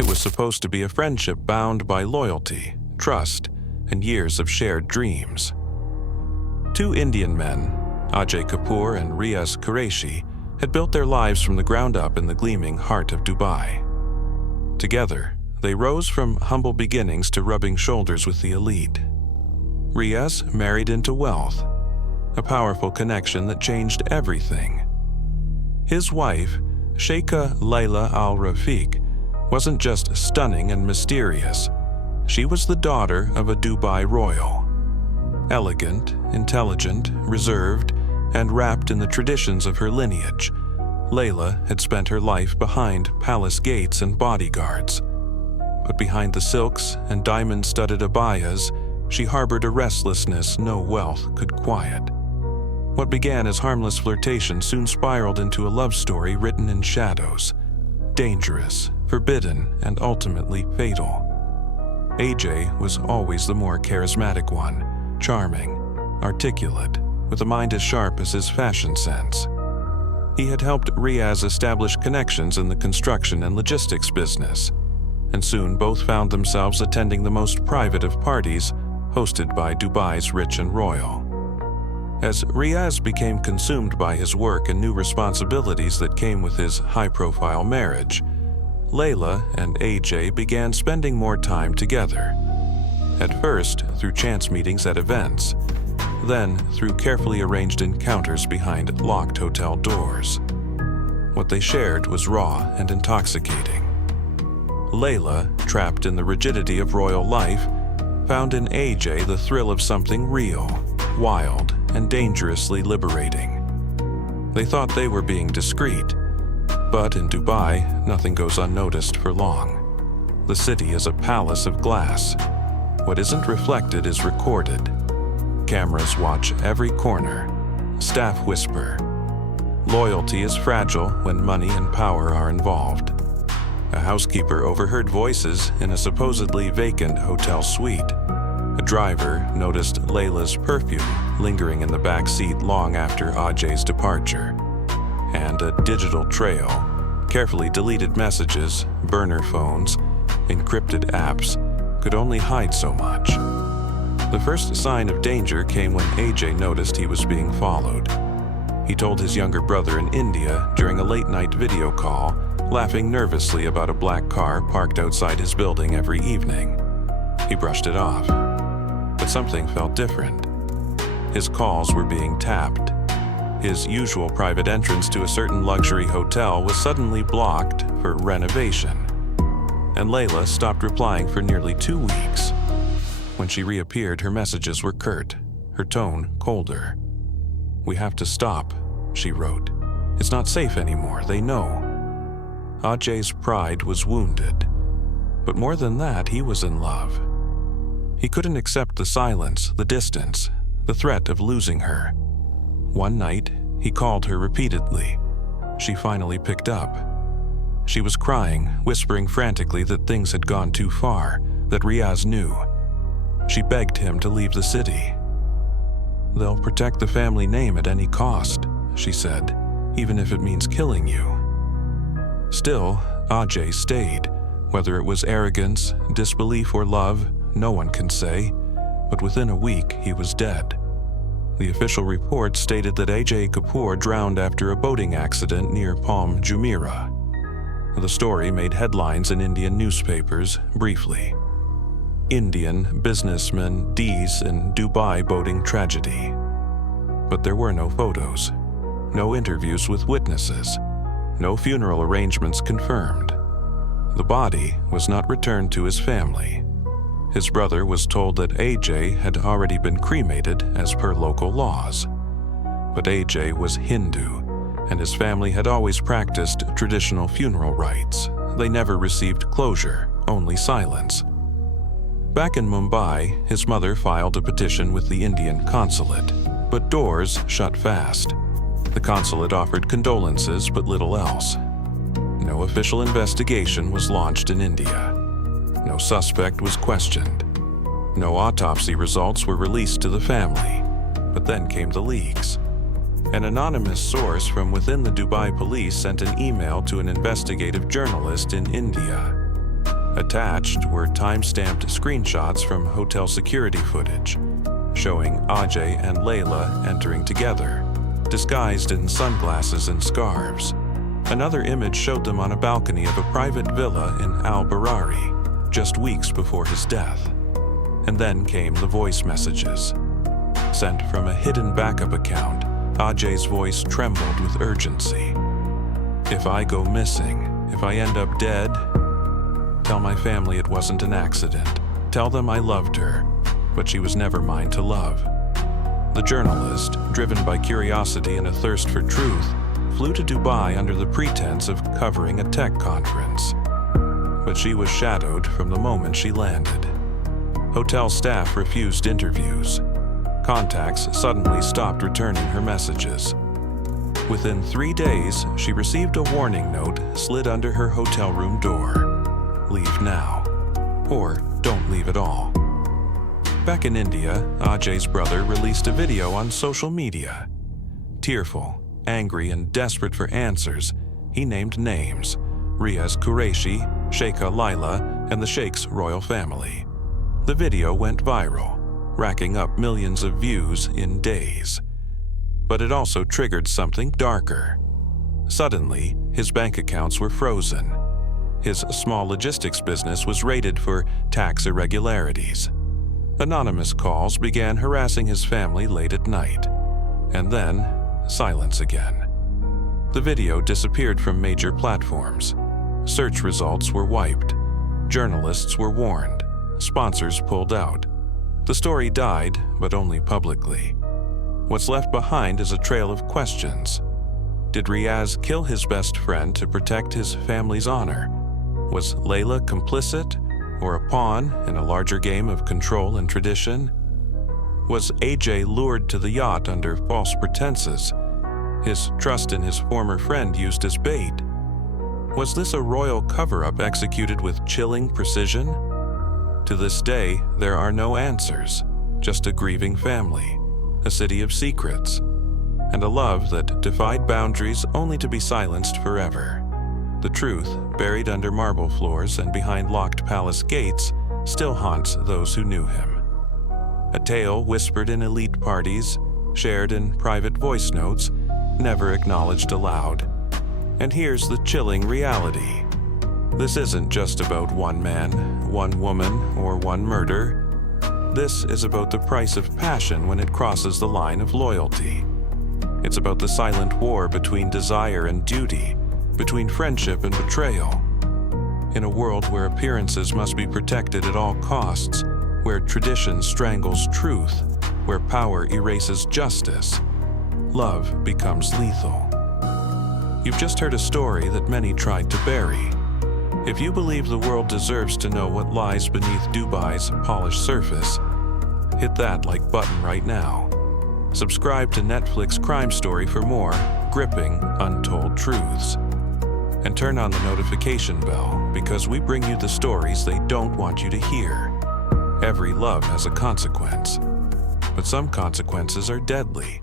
It was supposed to be a friendship bound by loyalty, trust, and years of shared dreams. Two Indian men, Ajay Kapoor and Riaz Qureshi, had built their lives from the ground up in the gleaming heart of Dubai. Together, they rose from humble beginnings to rubbing shoulders with the elite. Riaz married into wealth, a powerful connection that changed everything. His wife, Sheikha Layla Al Rafiq, wasn't just stunning and mysterious. She was the daughter of a Dubai royal. Elegant, intelligent, reserved, and wrapped in the traditions of her lineage, Layla had spent her life behind palace gates and bodyguards. But behind the silks and diamond-studded abayas, she harbored a restlessness no wealth could quiet. What began as harmless flirtation soon spiraled into a love story written in shadows, dangerous, forbidden, and ultimately fatal. Ajay was always the more charismatic one, charming, articulate, with a mind as sharp as his fashion sense. He had helped Riaz establish connections in the construction and logistics business, and soon both found themselves attending the most private of parties hosted by Dubai's rich and royal. As Riaz became consumed by his work and new responsibilities that came with his high-profile marriage, Layla and Ajay began spending more time together. At first, through chance meetings at events, then through carefully arranged encounters behind locked hotel doors. What they shared was raw and intoxicating. Layla, trapped in the rigidity of royal life, found in Ajay the thrill of something real, wild, and dangerously liberating. They thought they were being discreet, but in Dubai, nothing goes unnoticed for long. The city is a palace of glass. What isn't reflected is recorded. Cameras watch every corner. Staff whisper. Loyalty is fragile when money and power are involved. A housekeeper overheard voices in a supposedly vacant hotel suite. A driver noticed Layla's perfume lingering in the back seat long after Ajay's departure. And a digital trail, carefully deleted messages, burner phones, encrypted apps, could only hide so much. The first sign of danger came when Ajay noticed he was being followed. He told his younger brother in India during a late-night video call, laughing nervously about a black car parked outside his building every evening. He brushed it off, but something felt different. His calls were being tapped. His usual private entrance to a certain luxury hotel was suddenly blocked for renovation. And Layla stopped replying for nearly 2 weeks. When she reappeared, her messages were curt, her tone colder. "We have to stop," she wrote. "It's not safe anymore, they know." Ajay's pride was wounded. But more than that, he was in love. He couldn't accept the silence, the distance, the threat of losing her. One night, he called her repeatedly. She finally picked up. She was crying, whispering frantically that things had gone too far, that Riaz knew. She begged him to leave the city. "They'll protect the family name at any cost," she said, "even if it means killing you." Still, Ajay stayed. Whether it was arrogance, disbelief, or love, no one can say, but within a week he was dead. The official report stated that Ajay Kapoor drowned after a boating accident near Palm Jumeirah. The story made headlines in Indian newspapers briefly. Indian businessman D's in Dubai boating tragedy. But there were no photos, no interviews with witnesses, no funeral arrangements confirmed. The body was not returned to his family. His brother was told that Ajay had already been cremated as per local laws. But Ajay was Hindu, and his family had always practiced traditional funeral rites. They never received closure, only silence. Back in Mumbai, his mother filed a petition with the Indian consulate, but doors shut fast. The consulate offered condolences, but little else. No official investigation was launched in India. No suspect was questioned. No autopsy results were released to the family. But then came the leaks. An anonymous source from within the Dubai police sent an email to an investigative journalist in India. Attached were time-stamped screenshots from hotel security footage, showing Ajay and Layla entering together, disguised in sunglasses and scarves. Another image showed them on a balcony of a private villa in Al-Barari, just weeks before his death. And then came the voice messages. Sent from a hidden backup account, Ajay's voice trembled with urgency. "If I go missing, if I end up dead, tell my family it wasn't an accident. Tell them I loved her, but she was never mine to love." The journalist, driven by curiosity and a thirst for truth, flew to Dubai under the pretense of covering a tech conference. But she was shadowed from the moment she landed. Hotel staff refused interviews. Contacts suddenly stopped returning her messages. Within 3 days, she received a warning note slid under her hotel room door. "Leave now," or "Don't leave at all." Back in India, Ajay's brother released a video on social media. Tearful, angry, and desperate for answers, he named names: Riaz Qureshi, Sheikha Laila, and the Sheikh's royal family. The video went viral, racking up millions of views in days. But it also triggered something darker. Suddenly, his bank accounts were frozen. His small logistics business was raided for tax irregularities. Anonymous calls began harassing his family late at night. And then, silence again. The video disappeared from major platforms. Search results were wiped. Journalists were warned. Sponsors pulled out. The story died, but only publicly. What's left behind is a trail of questions. Did Riaz kill his best friend to protect his family's honor? Was Layla complicit, or a pawn in a larger game of control and tradition? Was Ajay lured to the yacht under false pretenses? His trust in his former friend used as bait? Was this a royal cover-up executed with chilling precision? To this day, there are no answers, just a grieving family, a city of secrets, and a love that defied boundaries only to be silenced forever. The truth, buried under marble floors and behind locked palace gates, still haunts those who knew him. A tale whispered in elite parties, shared in private voice notes, never acknowledged aloud. And here's the chilling reality. This isn't just about one man, one woman, or one murder. This is about the price of passion when it crosses the line of loyalty. It's about the silent war between desire and duty, between friendship and betrayal. In a world where appearances must be protected at all costs, where tradition strangles truth, where power erases justice, love becomes lethal. You've just heard a story that many tried to bury. If you believe the world deserves to know what lies beneath Dubai's polished surface, hit that like button right now. Subscribe to Netflix Crime Story for more gripping, untold truths. And turn on the notification bell, because we bring you the stories they don't want you to hear. Every love has a consequence, but some consequences are deadly.